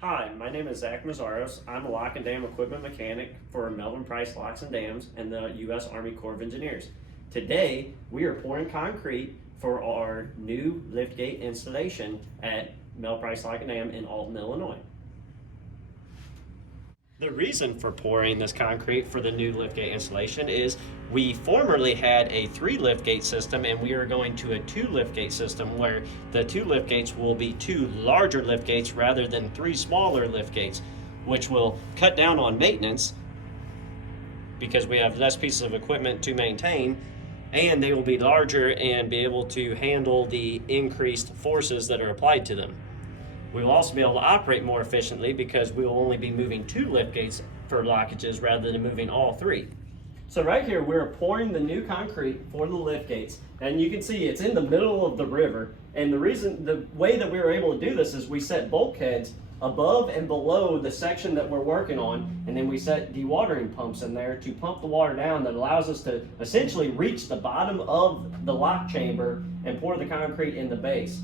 Hi, my name is Zach Mazzaros. I'm a lock and dam equipment mechanic for Melvin Price Locks and Dams and the U.S. Army Corps of Engineers. Today, we are pouring concrete for our new liftgate installation at Mel Price Lock and Dam in Alton, Illinois. The reason for pouring this concrete for the new liftgate installation is we formerly had a 3 liftgate system and we are going to a 2 liftgate system where the 2 liftgates will be 2 larger liftgates rather than 3 smaller liftgates, which will cut down on maintenance because we have less pieces of equipment to maintain, and they will be larger and be able to handle the increased forces that are applied to them. We will also be able to operate more efficiently because we will only be moving 2 lift gates for lockages rather than moving all 3. So right here we're pouring the new concrete for the lift gates, and you can see it's in the middle of the river, and the way that we were able to do this is we set bulkheads above and below the section that we're working on, and then we set dewatering pumps in there to pump the water down that allows us to essentially reach the bottom of the lock chamber and pour the concrete in the base.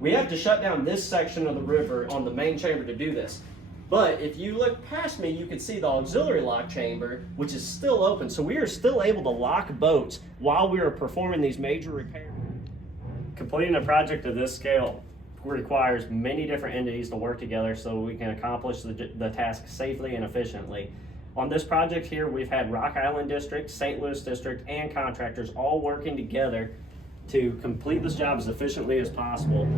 We have to shut down this section of the river on the main chamber to do this. But if you look past me, you can see the auxiliary lock chamber, which is still open. So we are still able to lock boats while we are performing these major repairs. Completing a project of this scale requires many different entities to work together so we can accomplish the task safely and efficiently. On this project here, we've had Rock Island District, St. Louis District, and contractors all working together to complete this job as efficiently as possible.